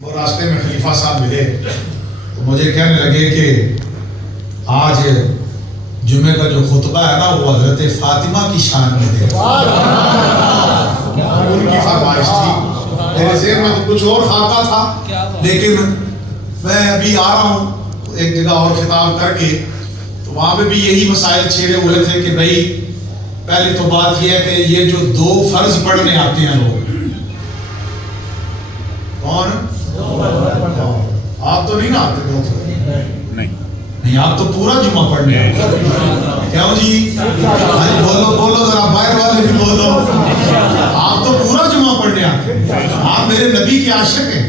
وہ راستے میں خلیفہ صاحب ملے تو مجھے کہنے لگے کہ آج جمعے کا جو خطبہ ہے نا وہ حضرت فاطمہ کی شان میں دے، ان کی فرمائش تھی۔ میرے ذہن میں کچھ اور خاکہ تھا، لیکن میں ابھی آ رہا ہوں ایک جگہ اور خطاب کر کے، تو وہاں پہ بھی یہی مسائل چھیڑے ہوئے تھے کہ بھئی پہلے تو بات یہ ہے کہ یہ جو دو فرض پڑھنے آتے ہیں لوگ، کون؟ آپ تو نہیں نا آتے دو فرض؟ نہیں، آپ تو پورا جمعہ پڑھنے آتے۔ کیوں جی؟ بولو بولو ذرا، باہر والے بھی بولو، آپ تو پورا جمعہ پڑھنے آتے۔ آپ میرے نبی کے عاشق ہیں،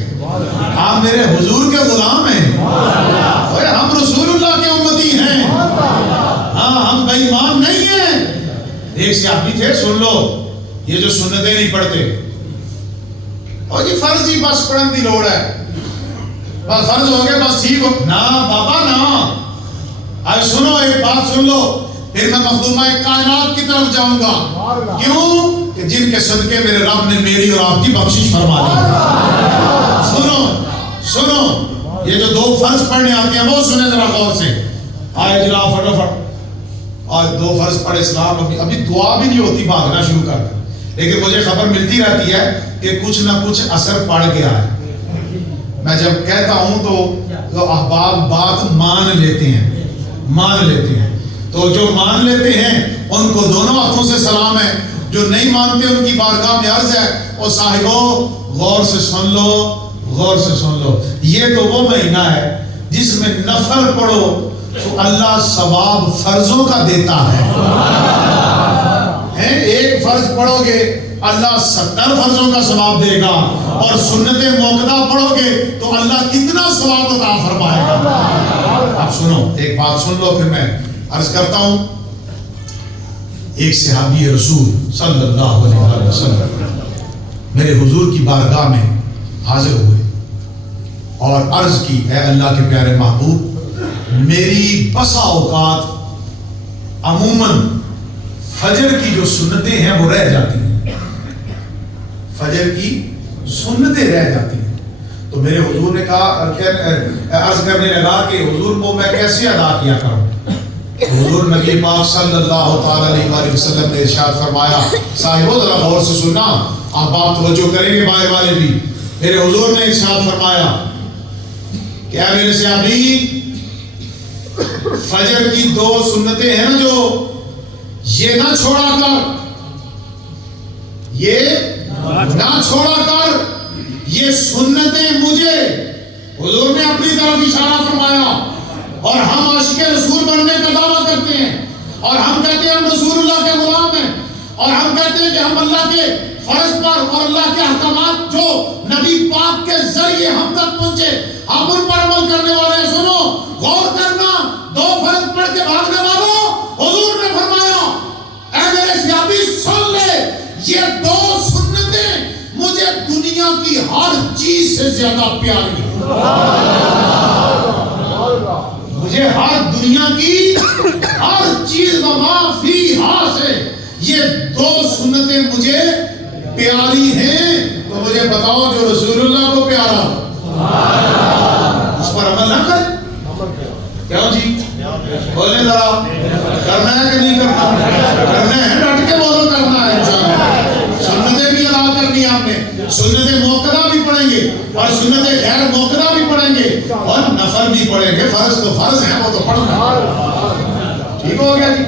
آپ میرے حضور کے غلام ہیں، ہم رسول اللہ کے امتی ہیں، ہاں ہم بے ایمان نہیں ہیں۔ ایک صحابی تھے، سن لو، یہ جو سنتیں نہیں پڑھتے، اور یہ فرض ہی بس پڑھن دی لوڑ ہے، بس فرض ہو گئے بس ٹھیک ہو نا بابا نا۔ آج سنو ایک بات سن لو، پھر میں مخدومہ کائنات کی طرف جاؤں گا۔ کیوں؟ کہ جن کے صدقے میرے رب نے میری اور آپ کی بخشش فرما دی۔ سنو یہ جو دو فرض پڑھنے آتے ہیں وہ سنیں ذرا غور سے۔ آئے جناب فٹافٹ، آج دو فرض پڑھے اسلام، ابھی دعا بھی نہیں ہوتی، بھاگنا شروع کر دیں، لیکن مجھے خبر ملتی رہتی ہے کہ کچھ نہ کچھ اثر پڑ گیا ہے۔ میں جب کہتا ہوں تو احباب بات مان لیتے ہیں، تو جو مان لیتے ہیں ان کو دونوں ہاتھوں سے سلام ہے، جو نہیں مانتے ان کی بارگاہ میں عرض ہے، او صاحبو غور سے سن لو، یہ تو وہ مہینہ ہے جس میں نفل پڑھو تو اللہ ثواب فرضوں کا دیتا ہے۔ ایک فرض پڑھو گے اللہ 70 فرضوں کا ثواب دے گا، اور سنت موقدہ پڑھو گے تو اللہ کتنا ثواب عطا فرمائے گا۔ اب سنو ایک بات سن لو، پھر میں عرض کرتا ہوں۔ ایک صحابی رسول صلی اللہ علیہ وسلم میرے حضور کی بارگاہ میں حاضر ہوئے اور عرض کی، اے اللہ کے پیارے محبوب، میری بسا اوقات عموماً فجر کی جو سنتیں ہیں وہ رہ جاتی ہیں، فجر کی سنتیں رہ جاتی ہیں۔ تو میرے حضور نے کہا، عرض کرنے لگا کہ حضور کو میں کیسے ادا کیا کروں؟ حضور نبی پاک صلی اللہ تعالی علیہ وسلم نے ارشاد فرمایا، صاحبو ذرا غور سے سننا، آپ توجہ کریں گے باہر والے بھی۔ میرے حضور نے ارشاد فرمایا کہ اے میرے صحابی، فجر کی دو سنتیں ہیں نا جو، یہ نہ چھوڑا کر، یہ سنتیں مجھے، حضور نے اپنی طرف اشارہ فرمایا، اور ہم عاشق رسول بننے کا دعویٰ کرتے ہیں، اور ہم کہتے ہیں ہم رسول اللہ کے غلام ہیں، اور ہم کہتے ہیں کہ ہم اللہ کے فرض پر اور اللہ کے احکامات جو نبی پاک کے ذریعے ہم تک پہنچے ہم ان پر عمل کرنے والے ہیں۔ سنو غور کرنا، دو فرض پڑھ کے بھاگنے والوں، حضور نے فرمایا، اے میرے صحابی سن لے، یہ دو سنتیں مجھے دنیا کی ہر چیز سے زیادہ پیاری ہیں، مجھے ہر دنیا کی ہر چیز وما فیہا سے یہ دو سنتیں مجھے پیاری ہیں۔ تو مجھے بتاؤ جو رسول اللہ کو پیارا اس پر عمل نہ کرے؟ کیوں جی؟ بولے ذرا، کرنا ہے کہ نہیں کرنا ہے؟ ڈٹ کے بولو، کرنا ہے انشاءاللہ۔ سنتیں بھی ادا کرنی ہے آپ نے، سنتیں موقدہ بھی پڑھیں گے اور سنتیں غیر موقدہ بھی پڑھیں گے اور نفل بھی پڑھیں گے۔ فرض تو فرض ہیں، وہ تو پڑھنا ہے، ٹھیک ہو گیا جی۔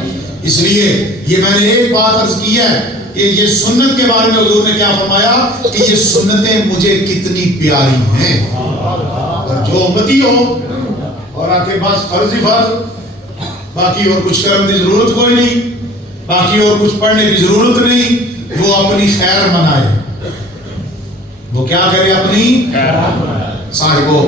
اس لیے یہ میں نے ایک بات عرض کی ہے کہ یہ سنت کے بارے میں حضور نے کیا فرمایا کہ یہ سنتیں مجھے کتنی پیاری ہیں، اور جو امتی ہو اور آپ کے پاس فرض ہی فرض، باقی اور کچھ کرنے کی ضرورت کوئی نہیں، باقی اور کچھ پڑھنے کی ضرورت نہیں، وہ اپنی خیر منائے، وہ کیا کرے؟ اپنی خیر۔ صاحبو